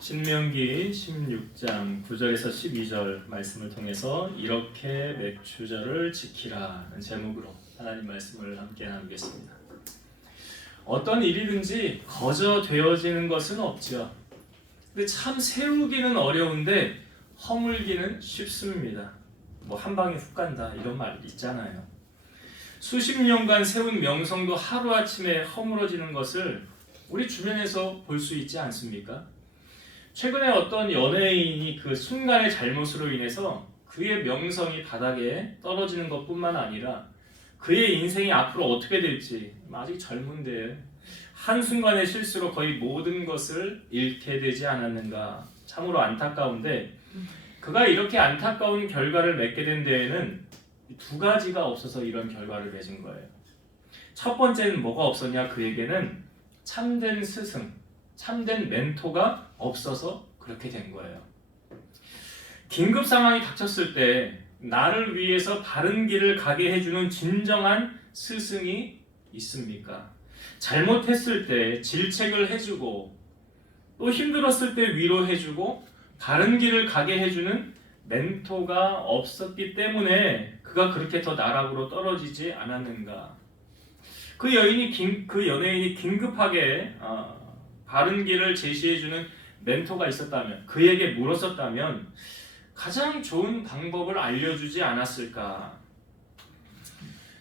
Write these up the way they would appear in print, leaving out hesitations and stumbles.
신명기 16장 9절에서 12절 말씀을 통해서 이렇게 맥추절을 지키라는 제목으로 하나님 말씀을 함께 나누겠습니다. 어떤 일이든지 거저 되어지는 것은 없죠. 근데 참 세우기는 어려운데 허물기는 쉽습니다. 뭐 한 방에 훅 간다 이런 말 있잖아요. 수십 년간 세운 명성도 하루아침에 허물어지는 것을 우리 주변에서 볼 수 있지 않습니까? 최근에 어떤 연예인이 그 순간의 잘못으로 인해서 그의 명성이 바닥에 떨어지는 것뿐만 아니라 그의 인생이 앞으로 어떻게 될지, 아직 젊은데 한순간의 실수로 거의 모든 것을 잃게 되지 않았는가. 참으로 안타까운데, 그가 이렇게 안타까운 결과를 맺게 된 데에는 두 가지가 없어서 이런 결과를 맺은 거예요. 첫 번째는 뭐가 없었냐? 그에게는 참된 스승, 참된 멘토가 없어서 그렇게 된 거예요. 긴급 상황이 닥쳤을 때 나를 위해서 바른 길을 가게 해주는 진정한 스승이 있습니까? 잘못했을 때 질책을 해주고 또 힘들었을 때 위로해주고 바른 길을 가게 해주는 멘토가 없었기 때문에 그가 그렇게 더 나락으로 떨어지지 않았는가? 그 연예인이 긴급하게 바른 길을 제시해주는 멘토가 있었다면, 그에게 물었었다면 가장 좋은 방법을 알려주지 않았을까?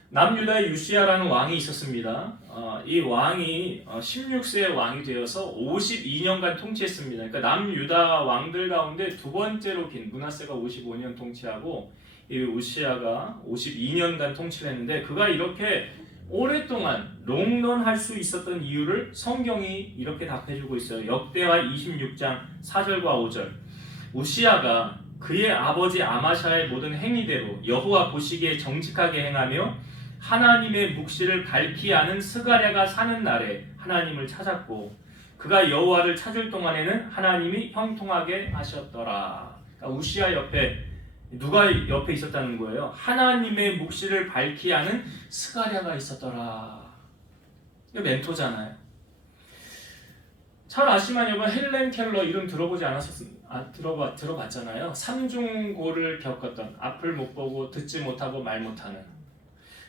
남유다의 우시야라는 왕이 있었습니다. 이 왕이 16세의 왕이 되어서 52년간 통치했습니다. 그러니까 남유다 왕들 가운데 두 번째로 긴, 므낫세가 55년 통치하고 이 우시야가 52년간 통치를 했는데, 그가 이렇게 오랫동안 롱런할 수 있었던 이유를 성경이 이렇게 답해주고 있어요. 역대하 26장 4절과 5절. 우시야가 그의 아버지 아마샤의 모든 행위대로 여호와 보시기에 정직하게 행하며 하나님의 묵시를 밝히 아는 스가랴가 사는 날에 하나님을 찾았고, 그가 여호와를 찾을 동안에는 하나님이 형통하게 하셨더라. 그러니까 우시야 옆에 누가 옆에 있었다는 거예요? 하나님의 묵시를 밝히 아는 스가랴가 있었더라. 이거 멘토잖아요. 잘 아시만 여러분, 헬렌 켈러 이름 들어보지 않았었습니까? 들어봤잖아요. 삼중고를 겪었던, 앞을 못 보고 듣지 못하고 말 못하는.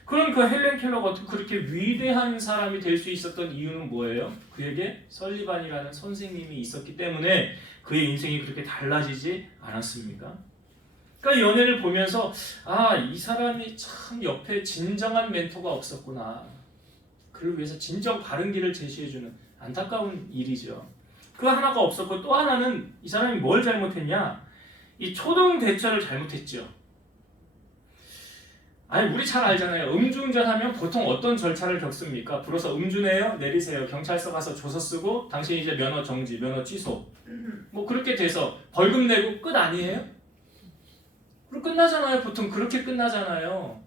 그럼 그 헬렌 켈러가 어떻게 그렇게 위대한 사람이 될 수 있었던 이유는 뭐예요? 그에게 설리반이라는 선생님이 있었기 때문에 그의 인생이 그렇게 달라지지 않았습니까? 그러니까 연애를 보면서 이 사람이 참 옆에 진정한 멘토가 없었구나. 그를 위해서 진정 바른 길을 제시해주는 안타까운 일이죠. 그 하나가 없었고, 또 하나는 이 사람이 뭘 잘못했냐? 이 초등 대처를 잘못했죠. 우리 잘 알잖아요. 음주운전하면 보통 어떤 절차를 겪습니까? 불어서 음주네요? 내리세요. 경찰서 가서 조서 쓰고 당신 이제 면허 정지, 면허 취소. 뭐 그렇게 돼서 벌금 내고 끝 아니에요? 그리고 끝나잖아요. 보통 그렇게 끝나잖아요.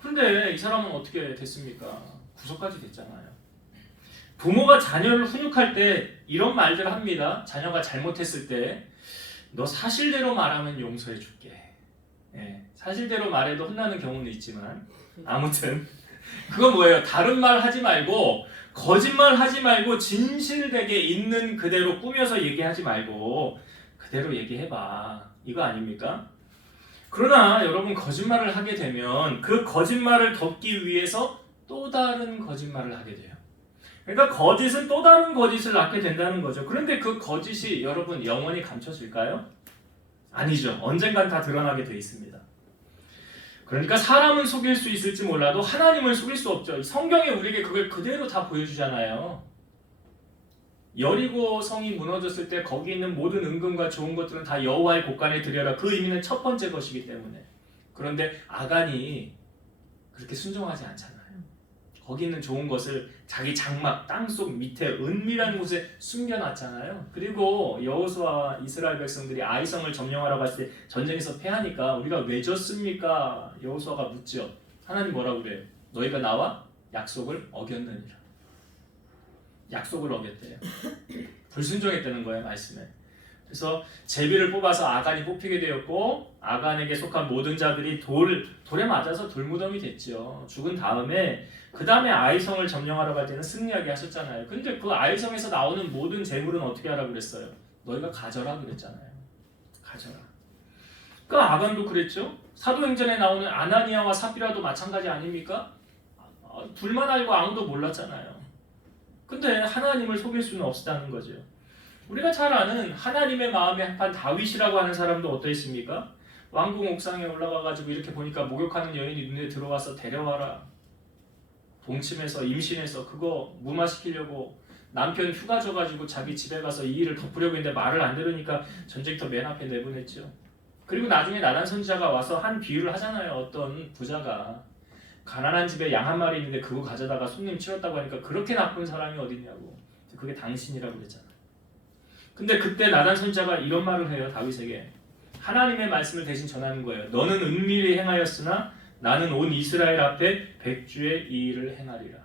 그런데 이 사람은 어떻게 됐습니까? 구속까지 됐잖아요. 부모가 자녀를 훈육할 때 이런 말들을 합니다. 자녀가 잘못했을 때 너 사실대로 말하면 용서해 줄게. 사실대로 말해도 혼나는 경우는 있지만, 아무튼 그건 뭐예요? 다른 말 하지 말고, 거짓말 하지 말고, 진실되게 있는 그대로 꾸며서 얘기하지 말고 그대로 얘기해봐. 이거 아닙니까? 그러나 여러분, 거짓말을 하게 되면 그 거짓말을 덮기 위해서 또 다른 거짓말을 하게 돼요. 그러니까 거짓은 또 다른 거짓을 낳게 된다는 거죠. 그런데 그 거짓이 여러분 영원히 감춰질까요? 아니죠. 언젠간 다 드러나게 돼 있습니다. 그러니까 사람은 속일 수 있을지 몰라도 하나님을 속일 수 없죠. 성경에 우리에게 그걸 그대로 다 보여주잖아요. 여리고 성이 무너졌을 때 거기 있는 모든 은금과 좋은 것들은 다 여호와의 곳간에 드려라. 그 의미는 첫 번째 것이기 때문에. 그런데 아간이 그렇게 순종하지 않잖아요. 거기 있는 좋은 것을 자기 장막 땅속 밑에 은밀한 곳에 숨겨놨잖아요. 그리고 여호수아와 이스라엘 백성들이 아이성을 점령하러 갔을 때 전쟁에서 패하니까 우리가 왜 졌습니까? 여호수아가 묻죠. 하나님 뭐라고 그래요? 너희가 나와 약속을 어겼느니라. 약속을 어겼대요. 불순종했다는 거예요, 말씀에. 그래서 제비를 뽑아서 아간이 뽑히게 되었고 아간에게 속한 모든 자들이 돌에 맞아서 돌무덤이 됐죠. 죽은 다음에 그 다음에 아이성을 점령하러 갈 때는 승리하게 하셨잖아요. 근데 그 아이성에서 나오는 모든 재물은 어떻게 하라고 그랬어요? 너희가 가져라 그랬잖아요. 가져라. 그 아간도 그랬죠. 사도행전에 나오는 아나니아와 삽비라도 마찬가지 아닙니까? 둘만 알고 아무도 몰랐잖아요. 근데 하나님을 속일 수는 없었다는 거죠. 우리가 잘 아는 하나님의 마음에 합한 다윗이라고 하는 사람도 어떠했습니까? 왕궁 옥상에 올라가가지고 이렇게 보니까 목욕하는 여인이 눈에 들어와서 데려와라. 동침해서 임신해서 그거 무마시키려고 남편 휴가 줘가지고 자기 집에 가서 이 일을 덮으려고 했는데 말을 안 들으니까 전쟁터 맨 앞에 내보냈죠. 그리고 나중에 나단 선지자가 와서 한 비유를 하잖아요. 어떤 부자가 가난한 집에 양 한 마리 있는데 그거 가져다가 손님 치렀다고 하니까 그렇게 나쁜 사람이 어딨냐고. 그게 당신이라고 그랬잖아요. 근데 그때 나단 선지자가 이런 말을 해요. 다윗에게. 하나님의 말씀을 대신 전하는 거예요. 너는 은밀히 행하였으나 나는 온 이스라엘 앞에 백주의 이 일을 행하리라.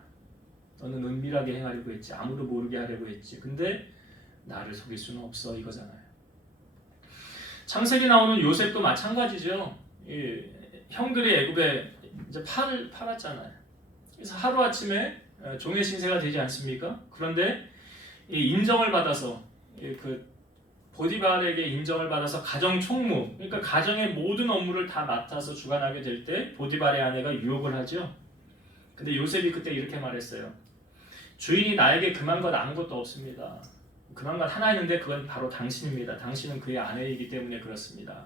너는 은밀하게 행하려고 했지. 아무도 모르게 하려고 했지. 근데 나를 속일 수는 없어 이거잖아요. 창세기 나오는 요셉도 마찬가지죠. 형들이 애굽에 이제 팔았잖아요. 그래서 하루아침에 종의 신세가 되지 않습니까? 그런데 이 인정을 받아서 그 보디발에게 인정을 받아서 가정 총무, 그러니까 가정의 모든 업무를 다 맡아서 주관하게 될 때 보디발의 아내가 유혹을 하죠. 근데 요셉이 그때 이렇게 말했어요. 주인이 나에게 금한 것 아무것도 없습니다. 금한 것 하나 있는데 그건 바로 당신입니다. 당신은 그의 아내이기 때문에 그렇습니다.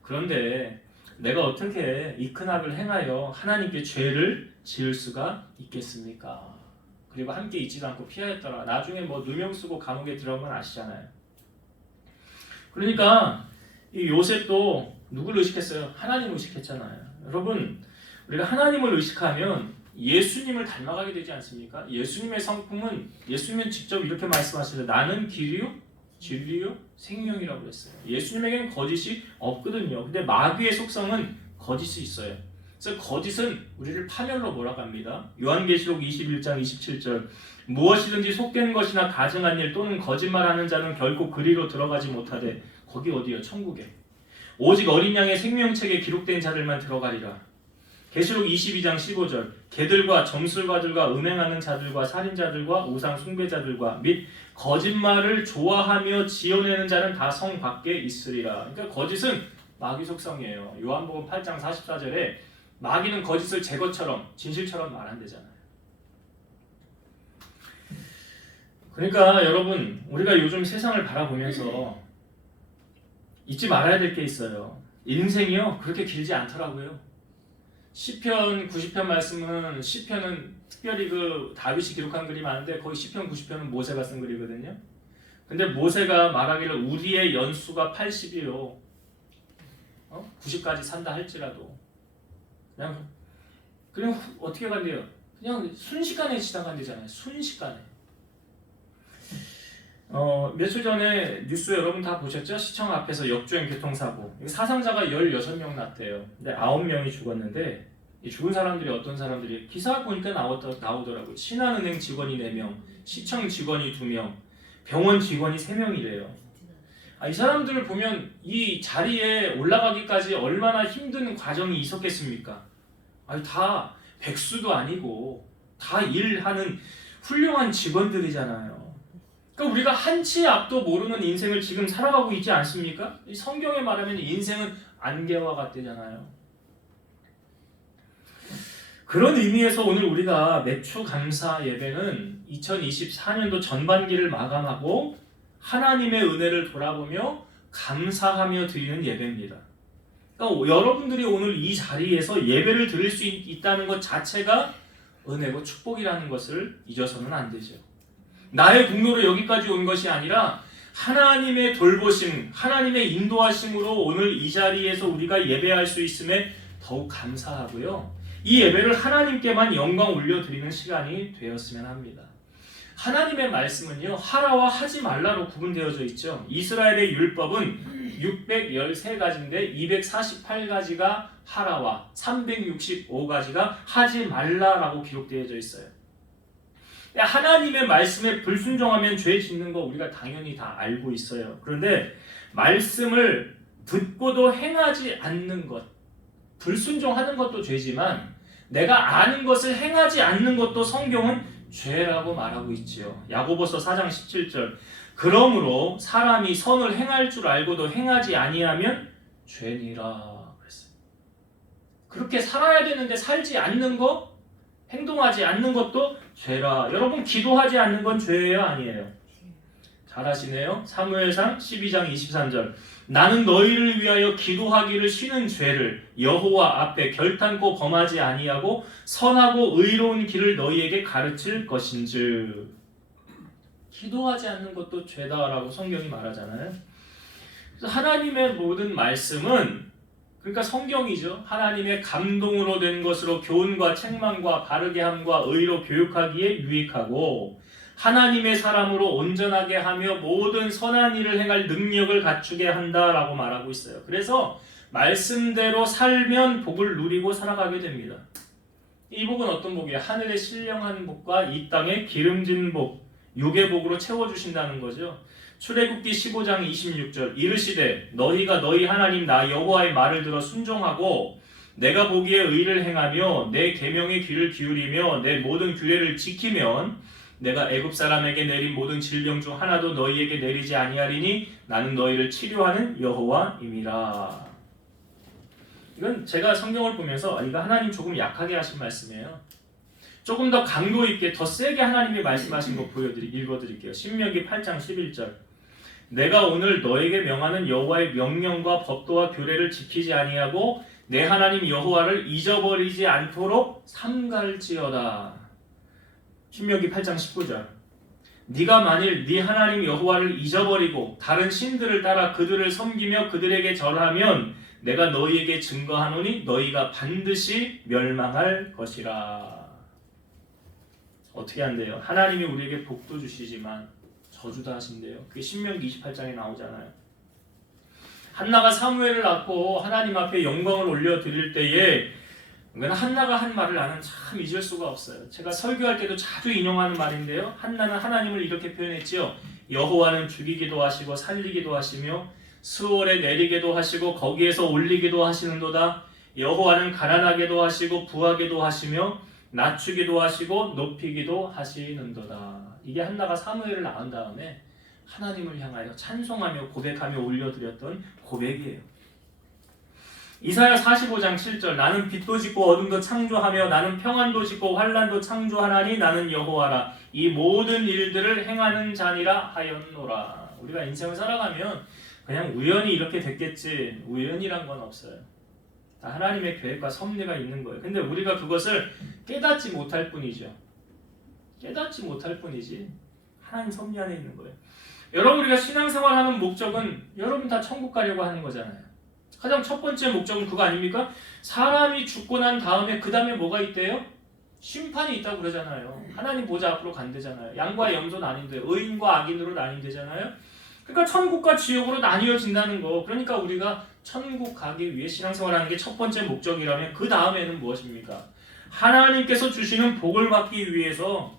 그런데 내가 어떻게 이 큰 악을 행하여 하나님께 죄를 지을 수가 있겠습니까? 그리고 함께 있지도 않고 피하였더라. 나중에 뭐 누명 쓰고 감옥에 들어간 건 아시잖아요. 그러니까 이 요셉도 누구를 의식했어요? 하나님을 의식했잖아요. 여러분, 우리가 하나님을 의식하면 예수님을 닮아가게 되지 않습니까? 예수님의 성품은 예수님은 직접 이렇게 말씀하시죠. 나는 길이요, 진리요, 생명이라고 했어요. 예수님에게는 거짓이 없거든요. 근데 마귀의 속성은 거짓이 있어요. 그래서 거짓은 우리를 파멸로 몰아갑니다. 요한계시록 21장 27절 무엇이든지 속된 것이나 가증한 일 또는 거짓말하는 자는 결코 그리로 들어가지 못하되 거기 어디요? 천국에. 오직 어린 양의 생명책에 기록된 자들만 들어가리라. 계시록 22장 15절 개들과 점술가들과 음행하는 자들과 살인자들과 우상 숭배자들과 및 거짓말을 좋아하며 지어내는 자는 다 성 밖에 있으리라. 그러니까 거짓은 마귀 속성이에요. 요한복음 8장 44절에 마귀는 거짓을 제것처럼 진실처럼 말한대잖아요. 그러니까 여러분 우리가 요즘 세상을 바라보면서 잊지 말아야 될 게 있어요. 인생이요 그렇게 길지 않더라고요. 시편 90편 말씀은 시편은 특별히 그 다윗이 기록한 글이 많은데 거의 시편 90편은 모세가 쓴 글이거든요. 근데 모세가 말하기를 우리의 연수가 80이요 90까지 산다 할지라도 그냥 어떻게 간대요? 그냥 순식간에 지나간대잖아요. 순식간에. 며칠 전에 뉴스 여러분 다 보셨죠? 시청 앞에서 역주행 교통사고 사상자가 16명 났대요. 근데 9명이 죽었는데 이 죽은 사람들이 어떤 사람들이 기사 보니까 나오더라고요. 신한은행 직원이 4명, 시청 직원이 2명, 병원 직원이 3명이래요. 이 사람들을 보면 이 자리에 올라가기까지 얼마나 힘든 과정이 있었겠습니까? 다 백수도 아니고 다 일하는 훌륭한 직원들이잖아요. 그러니까 우리가 한치 앞도 모르는 인생을 지금 살아가고 있지 않습니까? 이 성경에 말하면 인생은 안개와 같대잖아요. 그런 의미에서 오늘 우리가 매추 감사 예배는 2024년도 전반기를 마감하고 하나님의 은혜를 돌아보며 감사하며 드리는 예배입니다. 그러니까 여러분들이 오늘 이 자리에서 예배를 드릴 수 있다는 것 자체가 은혜고 축복이라는 것을 잊어서는 안 되죠. 나의 공로로 여기까지 온 것이 아니라 하나님의 돌보심, 하나님의 인도하심으로 오늘 이 자리에서 우리가 예배할 수 있음에 더욱 감사하고요. 이 예배를 하나님께만 영광 올려드리는 시간이 되었으면 합니다. 하나님의 말씀은요 하라와 하지 말라로 구분되어져 있죠. 이스라엘의 율법은 613가지인데 248가지가 하라와 365가지가 하지 말라라고 기록되어져 있어요. 하나님의 말씀에 불순종하면 죄 짓는 거 우리가 당연히 다 알고 있어요. 그런데 말씀을 듣고도 행하지 않는 것, 불순종하는 것도 죄지만 내가 아는 것을 행하지 않는 것도 성경은 죄라고 말하고 있지요. 야고보서 4장 17절. 그러므로 사람이 선을 행할 줄 알고도 행하지 아니하면 죄니라 그랬어요. 그렇게 살아야 되는데 살지 않는 거, 행동하지 않는 것도 죄라. 여러분, 기도하지 않는 건 죄예요, 아니에요? 잘하시네요. 사무엘상 12장 23절. 나는 너희를 위하여 기도하기를 쉬는 죄를 여호와 앞에 결탄코 범하지 아니하고 선하고 의로운 길을 너희에게 가르칠 것인즉. 기도하지 않는 것도 죄다라고 성경이 말하잖아요. 그래서 하나님의 모든 말씀은, 그러니까 성경이죠, 하나님의 감동으로 된 것으로 교훈과 책망과 바르게 함과 의로 교육하기에 유익하고 하나님의 사람으로 온전하게 하며 모든 선한 일을 행할 능력을 갖추게 한다라고 말하고 있어요. 그래서 말씀대로 살면 복을 누리고 살아가게 됩니다. 이 복은 어떤 복이에요? 하늘의 신령한 복과 이 땅의 기름진 복, 육의 복으로 채워주신다는 거죠. 출애굽기 15장 26절. 이르시되 너희가 너희 하나님 나 여호와의 말을 들어 순종하고 내가 보기에 의를 행하며 내 계명의 귀를 기울이며 내 모든 규례를 지키면 내가 애굽 사람에게 내린 모든 질병 중 하나도 너희에게 내리지 아니하리니 나는 너희를 치료하는 여호와임이라. 이건 제가 성경을 보면서 이거 하나님 조금 약하게 하신 말씀이에요. 조금 더 강도 있게 더 세게 하나님이 말씀하신 거 읽어드릴게요. 신명기 8장 11절. 내가 오늘 너에게 명하는 여호와의 명령과 법도와 규례를 지키지 아니하고 내 하나님 여호와를 잊어버리지 않도록 삼갈지어다. 신명기 8장 19절. 네가 만일 네 하나님 여호와를 잊어버리고 다른 신들을 따라 그들을 섬기며 그들에게 절하면 내가 너희에게 증거하노니 너희가 반드시 멸망할 것이라. 어떻게 한대요? 하나님이 우리에게 복도 주시지만 저주도 하신대요. 그게 신명기 28장에 나오잖아요. 한나가 사무엘을 낳고 하나님 앞에 영광을 올려드릴 때에 한나가 한 말을 나는 참 잊을 수가 없어요. 제가 설교할 때도 자주 인용하는 말인데요. 한나는 하나님을 이렇게 표현했지요. 여호와는 죽이기도 하시고 살리기도 하시며 수월에 내리기도 하시고 거기에서 올리기도 하시는도다. 여호와는 가난하게도 하시고 부하게도 하시며 낮추기도 하시고 높이기도 하시는도다. 이게 한나가 사무엘을 낳은 다음에 하나님을 향하여 찬송하며 고백하며 올려드렸던 고백이에요. 이사야 45장 7절. 나는 빛도 짓고 어둠도 창조하며 나는 평안도 짓고 환난도 창조하나니 나는 여호와라. 이 모든 일들을 행하는 자니라 하였노라. 우리가 인생을 살아가면 그냥 우연히 이렇게 됐겠지, 우연이란 건 없어요. 다 하나님의 계획과 섭리가 있는 거예요. 근데 우리가 그것을 깨닫지 못할 뿐이죠. 깨닫지 못할 뿐이지 하나님 섭리 안에 있는 거예요. 여러분, 우리가 신앙생활하는 목적은 여러분 다 천국 가려고 하는 거잖아요. 가장 첫 번째 목적은 그거 아닙니까? 사람이 죽고 난 다음에 그 다음에 뭐가 있대요? 심판이 있다고 그러잖아요. 하나님 보좌 앞으로 간대잖아요. 양과 염소 나뉜대요. 의인과 악인으로 나뉜대잖아요. 그러니까 천국과 지옥으로 나뉘어진다는 거. 그러니까 우리가 천국 가기 위해 신앙생활하는 게 첫 번째 목적이라면 그 다음에는 무엇입니까? 하나님께서 주시는 복을 받기 위해서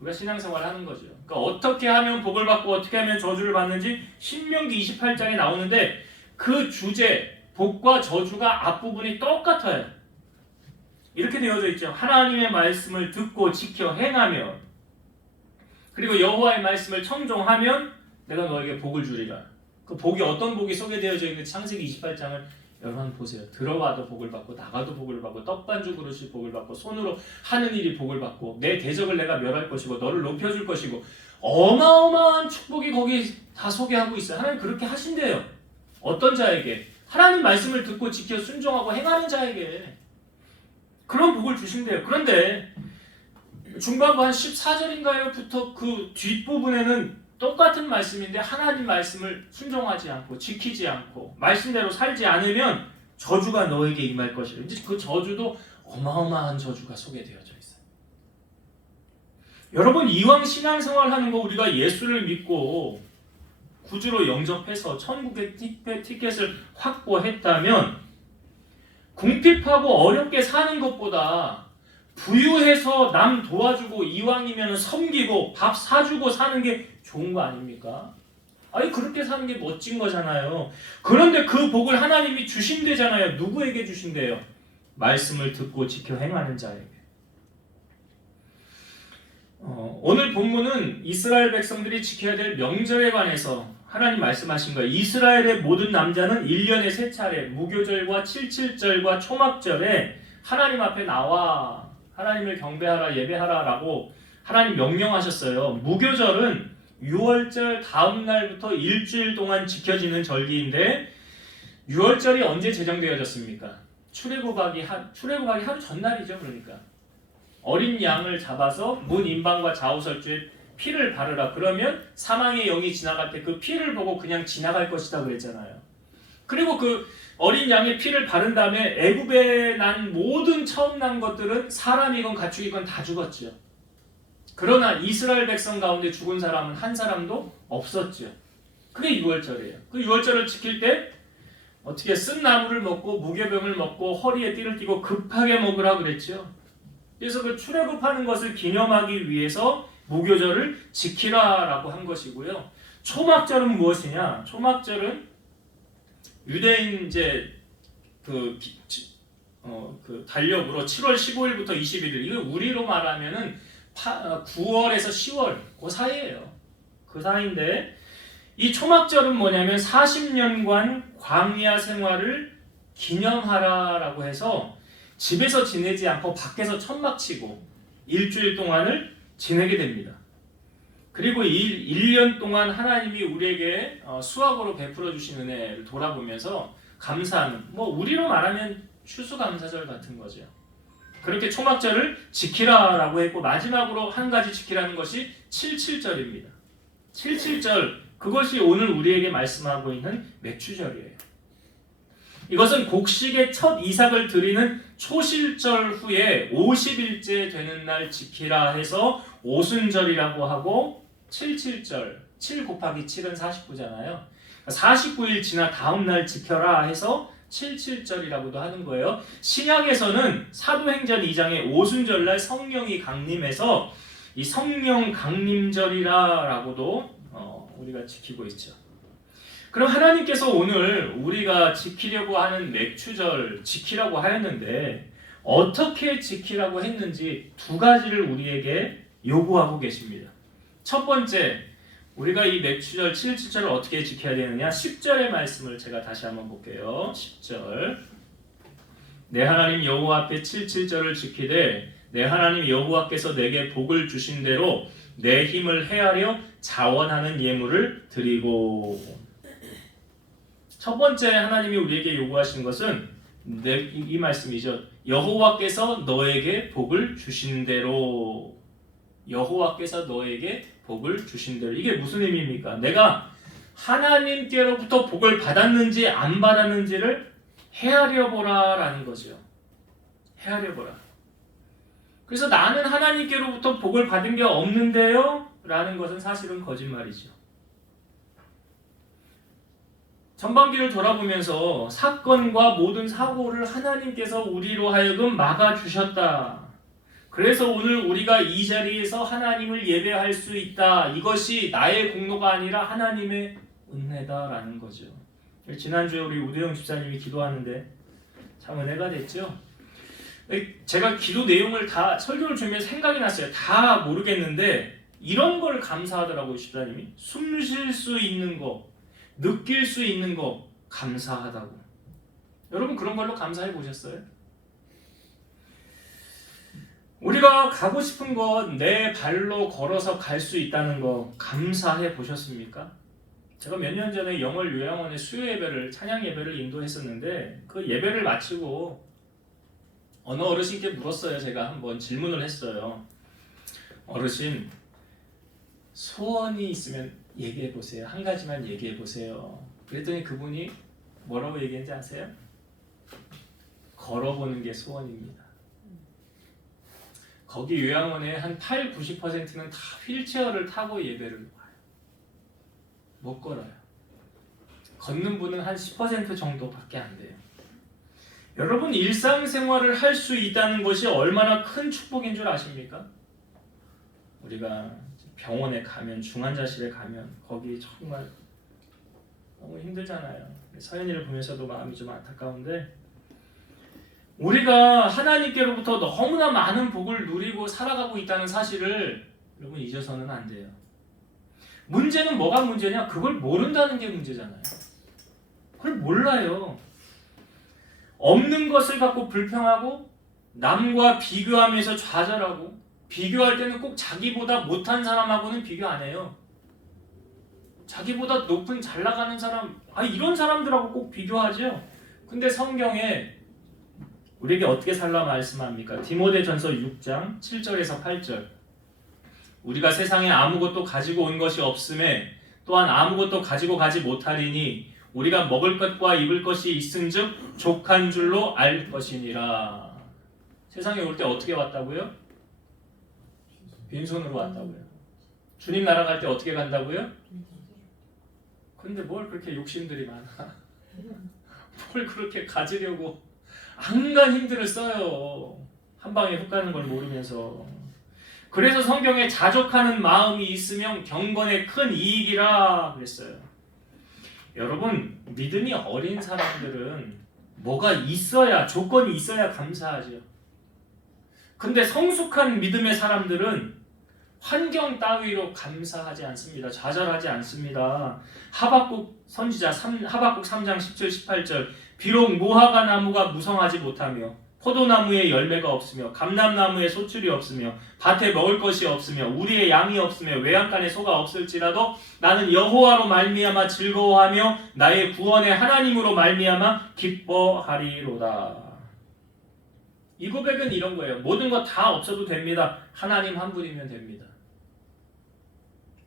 우리가 신앙생활을 하는 거죠. 그러니까 어떻게 하면 복을 받고 어떻게 하면 저주를 받는지 신명기 28장에 나오는데 그 주제, 복과 저주가 앞부분이 똑같아요. 이렇게 되어져 있죠. 하나님의 말씀을 듣고 지켜 행하며 그리고 여호와의 말씀을 청종하면 내가 너에게 복을 주리라. 그 복이 어떤 복이 소개되어져 있는지 창세기 28장을 여러분 보세요. 들어와도 복을 받고 나가도 복을 받고 떡반죽 그릇이 복을 받고 손으로 하는 일이 복을 받고 내 대적을 내가 멸할 것이고 너를 높여줄 것이고 어마어마한 축복이 거기 다 소개하고 있어요. 하나님 그렇게 하신대요. 어떤 자에게? 하나님 말씀을 듣고 지켜 순종하고 행하는 자에게 그런 복을 주신대요. 그런데 중반부 한 14절인가요?부터 그 뒷부분에는 똑같은 말씀인데 하나님 말씀을 순종하지 않고 지키지 않고 말씀대로 살지 않으면 저주가 너에게 임할 것이라. 이제 그 저주도 어마어마한 저주가 소개되어져 있어요. 여러분, 이왕 신앙생활하는 거 우리가 예수를 믿고 구주로 영접해서 천국의 티켓을 확보했다면 궁핍하고 어렵게 사는 것보다 부유해서 남 도와주고 이왕이면 섬기고 밥 사주고 사는 게 좋은 거 아닙니까? 아니 그렇게 사는 게 멋진 거잖아요. 그런데 그 복을 하나님이 주신대잖아요. 누구에게 주신대요? 말씀을 듣고 지켜 행하는 자에게. 오늘 본문은 이스라엘 백성들이 지켜야 될 명절에 관해서 하나님 말씀하신 거예요. 이스라엘의 모든 남자는 1년에 3차례 무교절과 칠칠절과 초막절에 하나님 앞에 나와 하나님을 경배하라 예배하라 라고 하나님 명령하셨어요. 무교절은 6월절 다음 날부터 일주일 동안 지켜지는 절기인데 6월절이 언제 제정되어졌습니까? 출애굽하기 하루 전날이죠. 그러니까 어린 양을 잡아서 문 임방과 좌우설주에 피를 바르라. 그러면 사망의 영이 지나갈 때 그 피를 보고 그냥 지나갈 것이다 그랬잖아요. 그리고 그 어린 양의 피를 바른 다음에 애굽에 난 모든 처음 난 것들은 사람이건 가축이건 다 죽었죠. 그러나 이스라엘 백성 가운데 죽은 사람은 한 사람도 없었죠. 그게 6월절이에요. 그 6월절을 지킬 때 어떻게 쓴 나무를 먹고 무교병을 먹고 허리에 띠를 띠고 급하게 먹으라 그랬죠. 그래서 그 출애굽하는 것을 기념하기 위해서 무교절을 지키라라고 한 것이고요. 초막절은 무엇이냐? 초막절은 유대인 이제 그 달력으로 7월 15일부터 21일. 이거 우리로 말하면은 9월에서 10월 그 사이예요. 그 사이인데 이 초막절은 뭐냐면 40년간 광야 생활을 기념하라라고 해서 집에서 지내지 않고 밖에서 천막 치고 일주일 동안을 지내게 됩니다. 그리고 1년 동안 하나님이 우리에게 수확으로 베풀어 주신 은혜를 돌아보면서 감사하는, 우리로 말하면 추수감사절 같은 거죠. 그렇게 초막절을 지키라라고 했고 마지막으로 한 가지 지키라는 것이 칠칠절입니다. 칠칠절, 그것이 오늘 우리에게 말씀하고 있는 맥추절이에요. 이것은 곡식의 첫 이삭을 드리는 초실절 후에 50일째 되는 날 지키라 해서 오순절이라고 하고, 칠칠절, 7 곱하기 7은 49잖아요. 49일 지나 다음 날 지켜라 해서 칠칠절이라고도 하는 거예요. 신약에서는 사도행전 2장에 오순절날 성령이 강림해서 이 성령 강림절이라고도 우리가 지키고 있죠. 그럼 하나님께서 오늘 우리가 지키려고 하는 맥추절 지키라고 하였는데 어떻게 지키라고 했는지 두 가지를 우리에게 요구하고 계십니다. 첫 번째, 우리가 이 맥추절 7.7절을 어떻게 지켜야 되느냐? 10절의 말씀을 제가 다시 한번 볼게요. 10절. 내 하나님 여호와 앞에 7.7절을 지키되 내 하나님 여호와께서 내게 복을 주신 대로 내 힘을 헤아려 자원하는 예물을 드리고. 첫 번째 하나님이 우리에게 요구하신 것은 이 말씀이죠. 여호와께서 너에게 복을 주신 대로. 여호와께서 너에게 복을 주신 대로. 이게 무슨 의미입니까? 내가 하나님께로부터 복을 받았는지 안 받았는지를 헤아려 보라라는 거죠. 헤아려 보라. 그래서 나는 하나님께로부터 복을 받은 게 없는데요? 라는 것은 사실은 거짓말이죠. 전반기를 돌아보면서 사건과 모든 사고를 하나님께서 우리로 하여금 막아주셨다. 그래서 오늘 우리가 이 자리에서 하나님을 예배할 수 있다. 이것이 나의 공로가 아니라 하나님의 은혜다라는 거죠. 지난주에 우리 우대영 집사님이 기도하는데 참 은혜가 됐죠. 제가 기도 내용을 다 설교를 준비해서 생각이 났어요. 다 모르겠는데 이런 걸 감사하더라고요. 집사님이 숨 쉴 수 있는 거, 느낄 수 있는 거 감사하다고. 여러분 그런 걸로 감사해 보셨어요? 우리가 가고 싶은 것, 내 발로 걸어서 갈 수 있다는 거 감사해 보셨습니까? 제가 몇 년 전에 영월 요양원에 수요 예배를, 찬양 예배를 인도했었는데 그 예배를 마치고 어느 어르신께 물었어요. 제가 한번 질문을 했어요. 어르신, 소원이 있으면 얘기해 보세요. 한 가지만 얘기해 보세요. 그랬더니 그분이 뭐라고 얘기했는지 아세요? 걸어보는 게 소원입니다. 거기 요양원에 한 80-90%는 다 휠체어를 타고 예배를 와요. 못 걸어요. 걷는 분은 한 10% 정도밖에 안 돼요. 여러분 일상생활을 할 수 있다는 것이 얼마나 큰 축복인 줄 아십니까? 우리가 병원에 가면 중환자실에 가면 거기 정말 너무 힘들잖아요. 서연이를 보면서도 마음이 좀 안타까운데 우리가 하나님께로부터 너무나 많은 복을 누리고 살아가고 있다는 사실을 여러분 잊어서는 안 돼요. 문제는 뭐가 문제냐? 그걸 모른다는 게 문제잖아요. 그걸 몰라요. 없는 것을 갖고 불평하고 남과 비교하면서 좌절하고 비교할 때는 꼭 자기보다 못한 사람하고는 비교 안 해요. 자기보다 높은 잘 나가는 사람, 이런 사람들하고 꼭 비교하죠. 근데 성경에 우리에게 어떻게 살라 말씀합니까? 디모데전서 6장 7절에서 8절. 우리가 세상에 아무것도 가지고 온 것이 없음에 또한 아무것도 가지고 가지 못하리니 우리가 먹을 것과 입을 것이 있은즉 족한 줄로 알 것이니라. 세상에 올 때 어떻게 왔다고요? 빈손으로 왔다고요. 주님 나라 갈 때 어떻게 간다고요? 근데 뭘 그렇게 욕심들이 많아? 뭘 그렇게 가지려고 안간 힘들을 써요. 한 방에 훅 가는 걸 모르면서. 그래서 성경에 자족하는 마음이 있으면 경건에 큰 이익이라 그랬어요. 여러분 믿음이 어린 사람들은 뭐가 있어야, 조건이 있어야 감사하죠. 근데 성숙한 믿음의 사람들은 환경 따위로 감사하지 않습니다. 좌절하지 않습니다. 하박국 선지자 하박국 3장 10절 18절 비록 무화과 나무가 무성하지 못하며 포도나무에 열매가 없으며 감람나무에 소출이 없으며 밭에 먹을 것이 없으며 우리의 양이 없으며 외양간에 소가 없을지라도 나는 여호와로 말미암아 즐거워하며 나의 구원의 하나님으로 말미암아 기뻐하리로다. 이 고백은 이런 거예요. 모든 거 다 없어도 됩니다. 하나님 한 분이면 됩니다.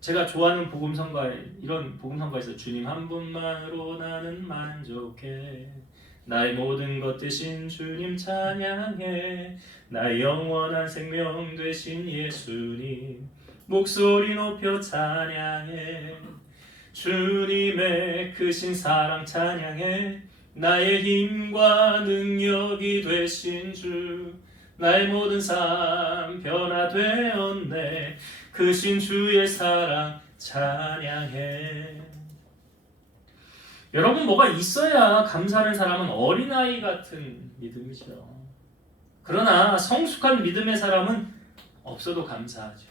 제가 좋아하는 복음성가에 이런 복음성가 있어요. 주님 한 분만으로 나는 만족해. 나의 모든 것 되신 주님 찬양해. 나의 영원한 생명 되신 예수님 목소리 높여 찬양해. 주님의 크신 사랑 찬양해. 나의 힘과 능력이 되신 주 나의 모든 삶 변화되었네. 크신 주의 사랑 찬양해. 여러분 뭐가 있어야 감사하는 사람은 어린아이 같은 믿음이죠. 그러나 성숙한 믿음의 사람은 없어도 감사하죠.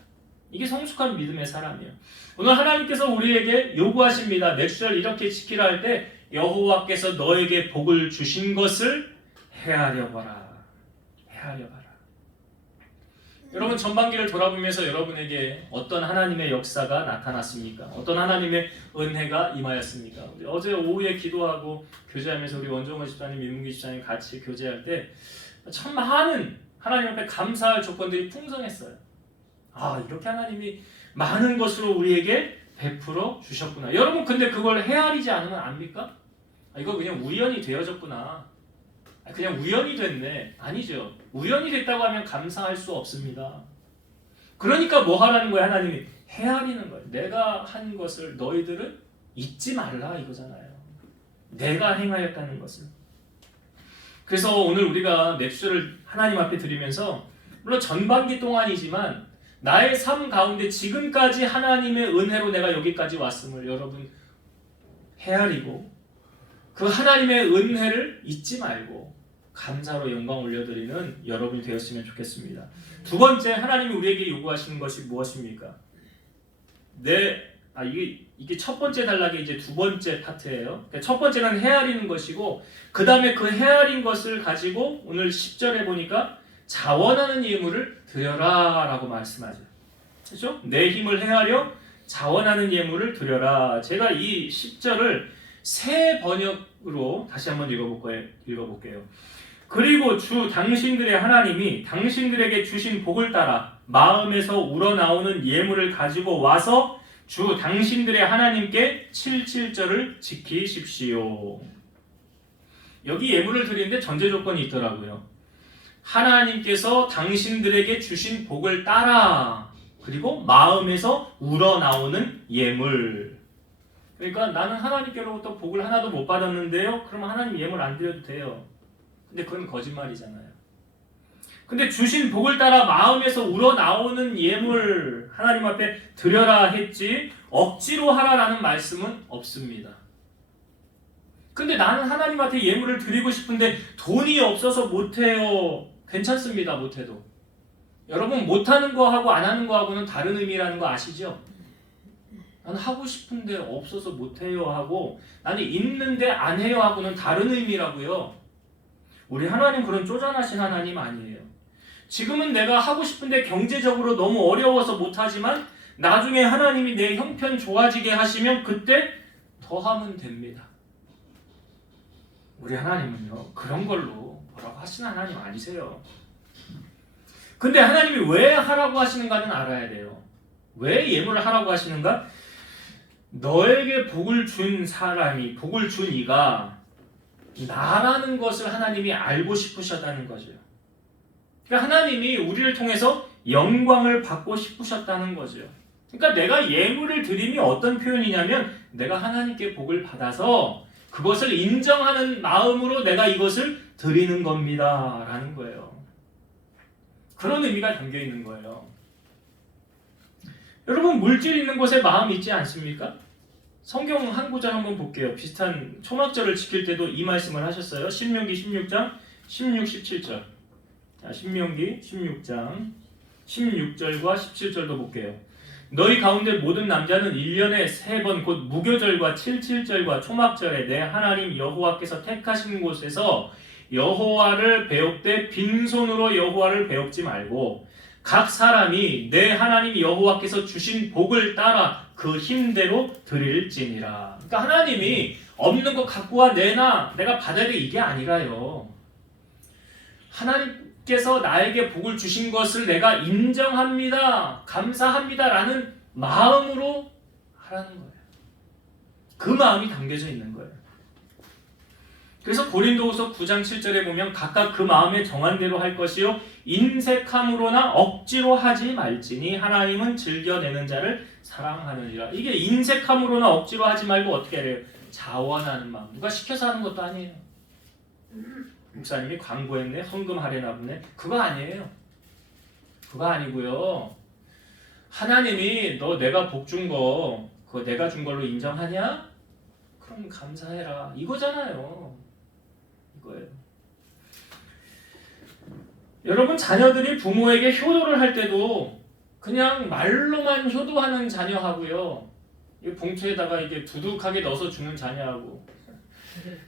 이게 성숙한 믿음의 사람이에요. 오늘 하나님께서 우리에게 요구하십니다. 맥주절 이렇게 지키라 할 때 여호와께서 너에게 복을 주신 것을 헤아려 봐라. 헤아려 봐라. 여러분 전반기를 돌아보면서 여러분에게 어떤 하나님의 역사가 나타났습니까? 어떤 하나님의 은혜가 임하였습니까? 어제 오후에 기도하고 교제하면서 우리 원종원 집사님, 민문기 집사님 같이 교제할 때 참 많은 하나님 앞에 감사할 조건들이 풍성했어요. 이렇게 하나님이 많은 것으로 우리에게 베풀어 주셨구나. 여러분 근데 그걸 헤아리지 않으면 압니까? 이거 그냥 우연이 되어졌구나. 그냥 우연이 됐네. 아니죠. 우연이 됐다고 하면 감사할 수 없습니다. 그러니까 뭐 하라는 거예요? 하나님이 헤아리는 거예요. 내가 한 것을 너희들은 잊지 말라 이거잖아요. 내가 행하였다는 것을. 그래서 오늘 우리가 랩수를 하나님 앞에 드리면서 물론 전반기 동안이지만 나의 삶 가운데 지금까지 하나님의 은혜로 내가 여기까지 왔음을 여러분 헤아리고 그 하나님의 은혜를 잊지 말고 감사로 영광 올려드리는 여러분이 되었으면 좋겠습니다. 두 번째, 하나님이 우리에게 요구하시는 것이 무엇입니까? 이게 첫 번째 단락이 이제 두 번째 파트예요. 첫 번째는 헤아리는 것이고 그 다음에 그 헤아린 것을 가지고 오늘 10절에 보니까 자원하는 예물을 드려라 라고 말씀하죠. 그렇죠? 내 힘을 헤아려 자원하는 예물을 드려라. 제가 이 10절을 새 번역으로 다시 한번 읽어볼게요. 그리고 주 당신들의 하나님이 당신들에게 주신 복을 따라 마음에서 우러나오는 예물을 가지고 와서 주 당신들의 하나님께 77절을 지키십시오. 여기 예물을 드리는데 전제 조건이 있더라고요. 하나님께서 당신들에게 주신 복을 따라 그리고 마음에서 우러나오는 예물. 그러니까 나는 하나님께로부터 복을 하나도 못 받았는데요. 그러면 하나님 예물 안 드려도 돼요. 근데 그건 거짓말이잖아요. 근데 주신 복을 따라 마음에서 우러나오는 예물 하나님 앞에 드려라 했지 억지로 하라라는 말씀은 없습니다. 근데 나는 하나님 앞에 예물을 드리고 싶은데 돈이 없어서 못해요. 괜찮습니다. 못해도. 여러분 못하는 거하고 안 하는 거하고는 다른 의미라는 거 아시죠? 나는 하고 싶은데 없어서 못해요 하고 나는 있는데 안 해요 하고는 다른 의미라고요. 우리 하나님 그런 쪼잔하신 하나님 아니에요. 지금은 내가 하고 싶은데 경제적으로 너무 어려워서 못하지만 나중에 하나님이 내 형편 좋아지게 하시면 그때 더 하면 됩니다. 우리 하나님은요 그런 걸로 뭐라고 하시는 하나님 아니세요. 근데 하나님이 왜 하라고 하시는가는 알아야 돼요. 왜 예물을 하라고 하시는가? 너에게 복을 준 사람이, 복을 준 이가 나라는 것을 하나님이 알고 싶으셨다는 거죠. 그러니까 하나님이 우리를 통해서 영광을 받고 싶으셨다는 거죠. 그러니까 내가 예물을 드림이 어떤 표현이냐면 내가 하나님께 복을 받아서 그것을 인정하는 마음으로 내가 이것을 드리는 겁니다 라는 거예요. 그런 의미가 담겨 있는 거예요. 여러분 물질 있는 곳에 마음 있지 않습니까? 성경 한 구절 한번 볼게요. 비슷한 초막절을 지킬 때도 이 말씀을 하셨어요. 신명기 16장 16, 17절. 자, 신명기 16장 16절과 17절도 볼게요. 너희 가운데 모든 남자는 1년에 3번 곧 무교절과 77절과 초막절에 내 하나님 여호와께서 택하신 곳에서 여호와를 배웁되 빈손으로 여호와를 배웁지 말고 각 사람이 내 하나님 여호와께서 주신 복을 따라 그 힘대로 드릴지니라. 그러니까 하나님이 없는 거 갖고 와 내놔 내가 받아야 돼 이게 아니라요. 하나님께서 나에게 복을 주신 것을 내가 인정합니다 감사합니다 라는 마음으로 하라는 거예요. 그 마음이 담겨져 있는 거예요. 그래서 고린도후서 9장 7절에 보면 각각 그 마음에 정한 대로 할 것이요 인색함으로나 억지로 하지 말지니 하나님은 즐겨내는 자를 사랑하느니라. 이게 인색함으로나 억지로 하지 말고 어떻게 해야 돼요? 자원하는 마음. 누가 시켜서 하는 것도 아니에요. 목사님이 광고했네 헌금하려나 보네. 그거 아니에요. 그거 아니고요. 하나님이 너 내가 복 준 거 그거 내가 준 걸로 인정하냐? 그럼 감사해라. 이거잖아요. 이거예요. 여러분 자녀들이 부모에게 효도를 할 때도 그냥 말로만 효도하는 자녀하고요. 이 봉투에다가 이게 두둑하게 넣어서 주는 자녀하고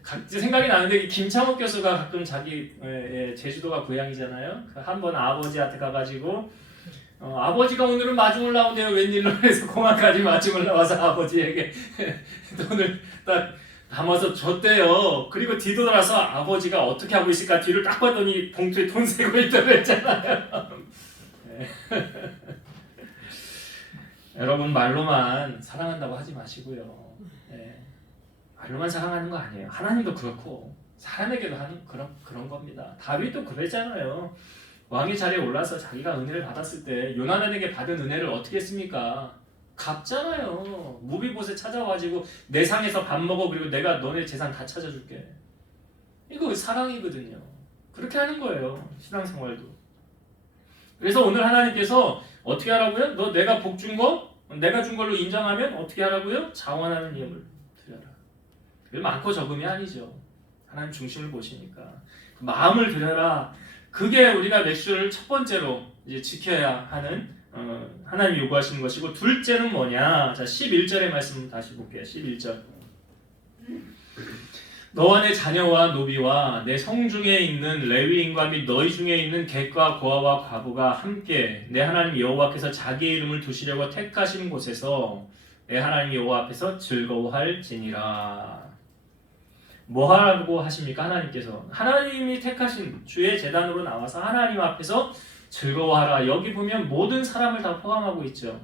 각지 생각이 나는데 김창옥 교수가 가끔 자기 제주도가 고향이잖아요. 한번 아버지한테 가가지고 아버지가 오늘은 마중을 나온대요. 웬일로 해서 공항까지 마중을 나와서 아버지에게 돈을 딱 담아서 줬대요. 그리고 뒤돌아서 아버지가 어떻게 하고 있을까 뒤를 딱 봤더니 봉투에 돈 세고 있다고 했잖아요. 여러분 말로만 사랑한다고 하지 마시고요. 말로만 사랑하는 거 아니에요. 하나님도 그렇고 사람에게도 하는 그런 겁니다. 다윗도 그랬잖아요. 왕의 자리에 올라서 자기가 은혜를 받았을 때 요나단에게 받은 은혜를 어떻게 했습니까? 갚잖아요. 무비봇에 찾아와가지고 내 상에서 밥 먹어 그리고 내가 너네 재산 다 찾아줄게. 이거 사랑이거든요. 그렇게 하는 거예요. 신앙생활도. 그래서 오늘 하나님께서 어떻게 하라고요? 너 내가 복 준 거? 내가 준 걸로 인정하면 어떻게 하라고요? 자원하는 예물 드려라. 그게 많고 적음이 아니죠. 하나님 중심을 보시니까 마음을 드려라. 그게 우리가 맥주를 첫 번째로 이제 지켜야 하는 하나님이 요구하시는 것이고 둘째는 뭐냐? 자 11절의 말씀 다시 볼게요. 11절. 너와 내 자녀와 노비와 내 성중에 있는 레위인과 및 너희 중에 있는 객과 고아와 과부가 함께 내 하나님 여호와께서 자기의 이름을 두시려고 택하신 곳에서 내 하나님 여호와 앞에서 즐거워할지니라. 뭐 하라고 하십니까? 하나님께서 하나님이 택하신 주의 제단으로 나와서 하나님 앞에서 즐거워하라. 여기 보면 모든 사람을 다 포함하고 있죠.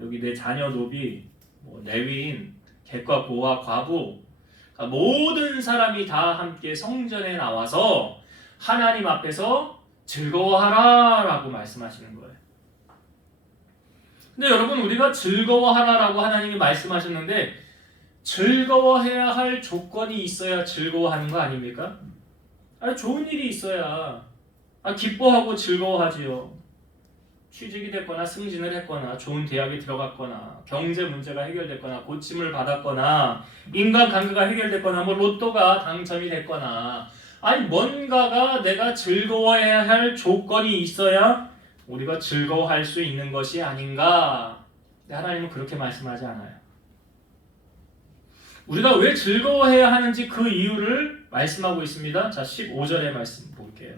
여기 내 자녀 노비, 레위인, 객과 고아, 과부 그러니까 모든 사람이 다 함께 성전에 나와서 하나님 앞에서 즐거워하라 라고 말씀하시는 거예요. 근데 여러분 우리가 즐거워하라 라고 하나님이 말씀하셨는데 즐거워해야 할 조건이 있어야 즐거워하는 거 아닙니까? 아니, 좋은 일이 있어야 기뻐하고 즐거워하지요. 취직이 됐거나 승진을 했거나 좋은 대학에 들어갔거나 경제 문제가 해결됐거나 고침을 받았거나 인간관계가 해결됐거나 뭐 로또가 당첨이 됐거나 아니 뭔가가 내가 즐거워해야 할 조건이 있어야 우리가 즐거워할 수 있는 것이 아닌가. 근데 하나님은 그렇게 말씀하지 않아요. 우리가 왜 즐거워해야 하는지 그 이유를 말씀하고 있습니다. 자, 15절의 말씀 볼게요.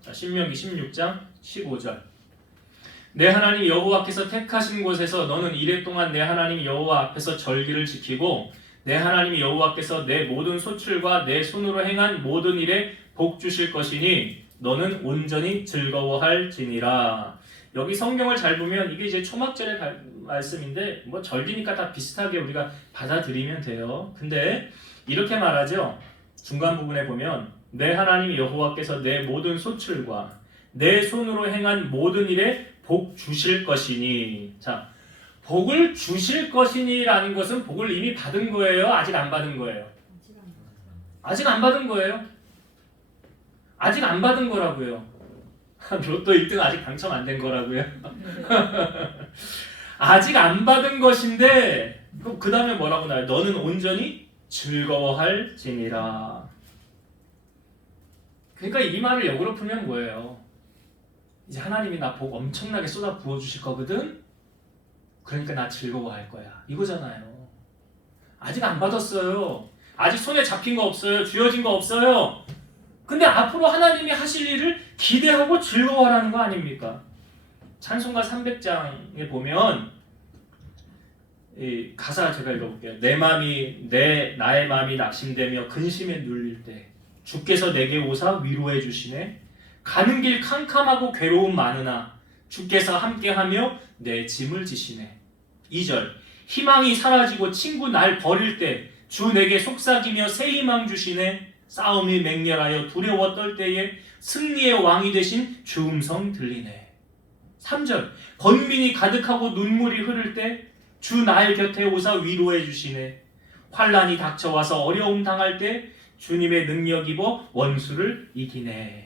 자, 신명기 16장 15절. 내 하나님 여호와께서 택하신 곳에서 너는 이래 동안 내 하나님 여호와 앞에서 절기를 지키고 내 하나님 여호와께서 내 모든 소출과 내 손으로 행한 모든 일에 복 주실 것이니 너는 온전히 즐거워할지니라. 여기 성경을 잘 보면 이게 이제 초막절의 말씀인데 뭐 절기니까 다 비슷하게 우리가 받아들이면 돼요. 근데 이렇게 말하죠. 중간 부분에 보면 내 하나님 여호와께서 내 모든 소출과 내 손으로 행한 모든 일에 복 주실 것이니. 자, 복을 주실 것이니라는 것은 복을 이미 받은 거예요? 아직 안 받은 거예요? 아직 안 받은 거예요? 아직 안 받은 거라고요. 로또 1등 아직 당첨 안 된 거라고요. 아직 안 받은 것인데 그 다음에 뭐라고 나와요? 너는 온전히 즐거워할지니라. 그러니까 이 말을 역으로 풀면 뭐예요? 이제 하나님이 나 복 엄청나게 쏟아 부어주실 거거든? 그러니까 나 즐거워할 거야. 이거잖아요. 아직 안 받았어요. 아직 손에 잡힌 거 없어요. 쥐어진 거 없어요. 근데 앞으로 하나님이 하실 일을 기대하고 즐거워하라는 거 아닙니까? 찬송가 300장에 보면 이 가사 제가 읽어볼게요. 나의 마음이 낙심되며 근심에 눌릴 때 주께서 내게 오사 위로해 주시네. 가는 길 캄캄하고 괴로움 많으나 주께서 함께하며 내 짐을 지시네. 2절. 희망이 사라지고 친구 날 버릴 때 주 내게 속삭이며 새 희망 주시네. 싸움이 맹렬하여 두려워 떨 때에 승리의 왕이 되신 주 음성 들리네. 3절. 번민이 가득하고 눈물이 흐를 때 주 나의 곁에 오사 위로해 주시네. 환난이 닥쳐와서 어려움 당할 때 주님의 능력 입어 원수를 이기네.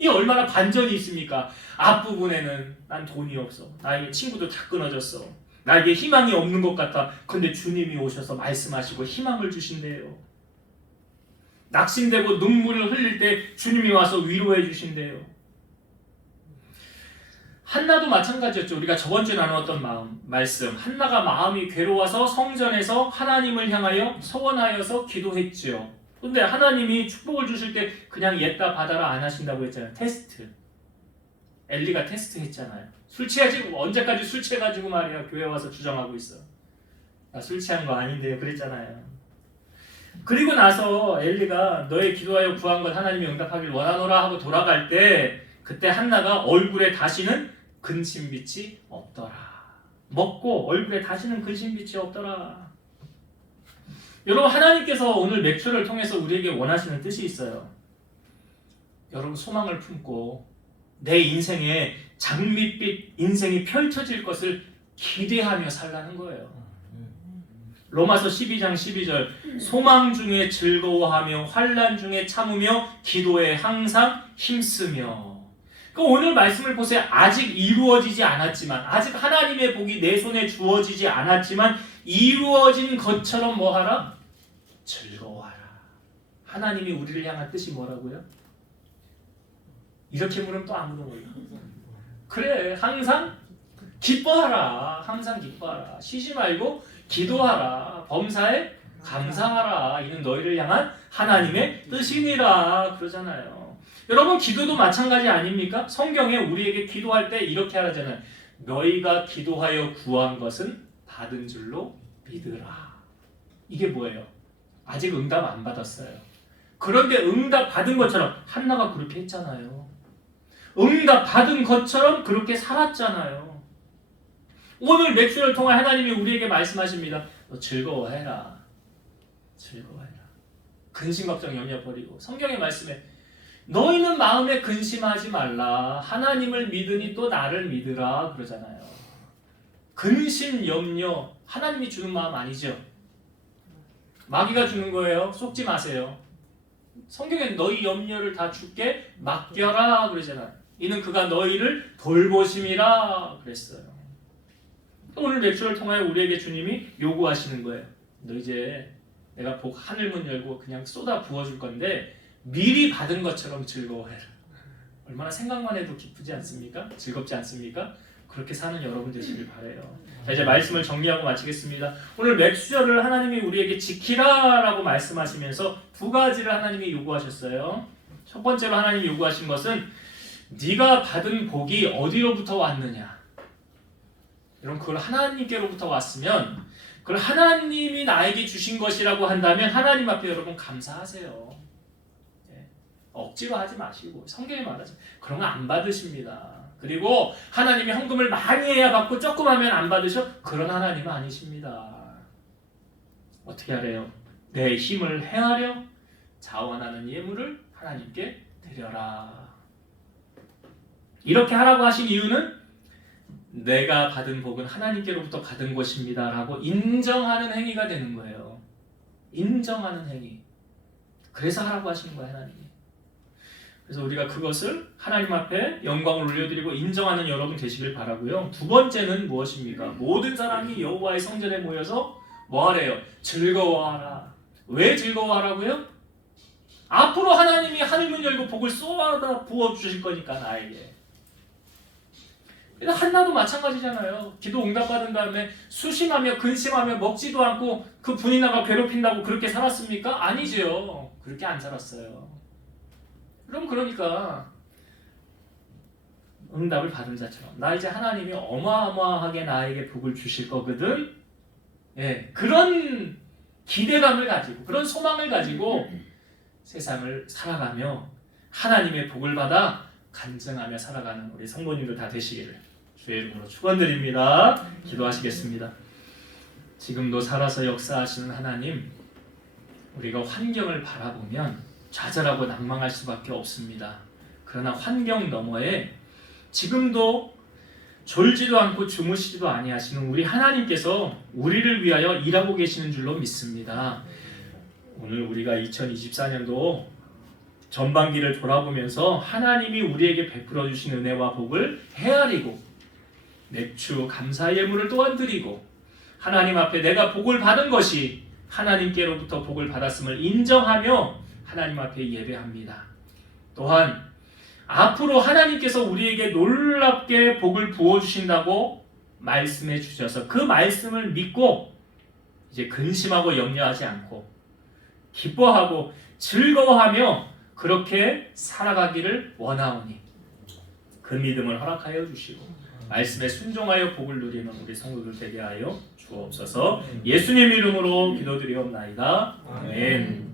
이 얼마나 반전이 있습니까? 앞부분에는 난 돈이 없어. 나에게 친구도 다 끊어졌어. 나에게 희망이 없는 것 같아. 근데 주님이 오셔서 말씀하시고 희망을 주신대요. 낙심되고 눈물을 흘릴 때 주님이 와서 위로해 주신대요. 한나도 마찬가지였죠. 우리가 저번 주에 나누었던 말씀. 한나가 마음이 괴로워서 성전에서 하나님을 향하여 소원하여서 기도했지요. 근데 하나님이 축복을 주실 때 그냥 옛다 받아라 안 하신다고 했잖아요. 테스트. 엘리가 테스트 했잖아요. 술 취하지 언제까지 술 취해가지고 말이야 교회 와서 주장하고 있어. 나 술 취한 거 아닌데요. 그랬잖아요. 그리고 나서 엘리가 너의 기도하여 구한 것 하나님이 응답하길 원하노라 하고 돌아갈 때 그때 한나가 얼굴에 다시는 근심빛이 없더라. 먹고 얼굴에 다시는 근심빛이 없더라. 여러분 하나님께서 오늘 맥주를 통해서 우리에게 원하시는 뜻이 있어요. 여러분 소망을 품고 내 인생에 장밋빛 인생이 펼쳐질 것을 기대하며 살라는 거예요. 로마서 12장 12절 소망 중에 즐거워하며 환난 중에 참으며 기도에 항상 힘쓰며. 오늘 말씀을 보세요. 아직 이루어지지 않았지만 아직 하나님의 복이 내 손에 주어지지 않았지만 이루어진 것처럼 뭐하라? 즐거워하라. 하나님이 우리를 향한 뜻이 뭐라고요? 이렇게 물으면 또 아무도 몰라. 그래 항상 기뻐하라. 항상 기뻐하라. 쉬지 말고 기도하라. 범사에 감사하라. 이는 너희를 향한 하나님의 뜻이니라. 그러잖아요. 여러분 기도도 마찬가지 아닙니까? 성경에 우리에게 기도할 때 이렇게 하잖아요. 너희가 기도하여 구한 것은 받은 줄로 믿으라. 이게 뭐예요? 아직 응답 안 받았어요. 그런데 응답 받은 것처럼 한나가 그렇게 했잖아요. 응답 받은 것처럼 그렇게 살았잖아요. 오늘 맥주를 통해 하나님이 우리에게 말씀하십니다. 너 즐거워해라. 즐거워해라. 근심 걱정 염려 버리고 성경의 말씀에 너희는 마음에 근심하지 말라. 하나님을 믿으니 또 나를 믿으라 그러잖아요. 근심 염려 하나님이 주는 마음 아니죠. 마귀가 주는 거예요. 속지 마세요. 성경엔 너희 염려를 다 주께 맡겨라 그러잖아요. 이는 그가 너희를 돌보심이라 그랬어요. 오늘 맥주를 통하여 우리에게 주님이 요구하시는 거예요. 너 이제 내가 복 하늘문 열고 그냥 쏟아 부어줄 건데 미리 받은 것처럼 즐거워해라. 얼마나 생각만 해도 기쁘지 않습니까? 즐겁지 않습니까? 그렇게 사는 여러분 되시길 바라요. 자, 이제 말씀을 정리하고 마치겠습니다. 오늘 맥주절을 하나님이 우리에게 지키라라고 말씀하시면서 두 가지를 하나님이 요구하셨어요. 첫 번째로 하나님이 요구하신 것은 네가 받은 복이 어디로부터 왔느냐. 여러분 그걸 하나님께로부터 왔으면 그걸 하나님이 나에게 주신 것이라고 한다면 하나님 앞에 여러분 감사하세요. 예. 억지로 하지 마시고 성경에 말하죠. 그런 거 안 받으십니다. 그리고 하나님이 헌금을 많이 해야 받고 조금 하면 안 받으셔? 그런 하나님은 아니십니다. 어떻게 하래요? 내 힘을 행하려 자원하는 예물을 하나님께 드려라. 이렇게 하라고 하신 이유는 내가 받은 복은 하나님께로부터 받은 것입니다 라고 인정하는 행위가 되는 거예요. 인정하는 행위. 그래서 하라고 하시는 거예요, 하나님이. 그래서 우리가 그것을 하나님 앞에 영광을 올려드리고 인정하는 여러분 되시길 바라고요. 두 번째는 무엇입니까? 모든 사람이 여호와의 성전에 모여서 뭐 하래요? 즐거워하라. 왜 즐거워하라고요? 앞으로 하나님이 하늘문 열고 복을 쏟아 부어주실 거니까 나에게. 한나도 마찬가지잖아요. 기도 응답받은 다음에 수심하며 근심하며 먹지도 않고 그 분이나가 괴롭힌다고 그렇게 살았습니까? 아니죠. 그렇게 안 살았어요. 그럼 그러니까 응답을 받은 자처럼 나 이제 하나님이 어마어마하게 나에게 복을 주실 거거든. 예, 그런 기대감을 가지고 그런 소망을 가지고 세상을 살아가며 하나님의 복을 받아 간증하며 살아가는 우리 성도님들 다 되시기를 주의 이름으로 축원드립니다. 기도하시겠습니다. 지금도 살아서 역사하시는 하나님, 우리가 환경을 바라보면 좌절하고 낭망할 수밖에 없습니다. 그러나 환경 너머에 지금도 졸지도 않고 주무시지도 아니하시는 우리 하나님께서 우리를 위하여 일하고 계시는 줄로 믿습니다. 오늘 우리가 2024년도 전반기를 돌아보면서 하나님이 우리에게 베풀어 주신 은혜와 복을 헤아리고 맥주 감사 예물을 또한 드리고 하나님 앞에 내가 복을 받은 것이 하나님께로부터 복을 받았음을 인정하며 하나님 앞에 예배합니다. 또한 앞으로 하나님께서 우리에게 놀랍게 복을 부어주신다고 말씀해 주셔서 그 말씀을 믿고 이제 근심하고 염려하지 않고 기뻐하고 즐거워하며 그렇게 살아가기를 원하오니 그 믿음을 허락하여 주시고 말씀에 순종하여 복을 누리는 우리 성도들 되게 하여 주옵소서. 예수님 이름으로 기도드리옵나이다. 아멘.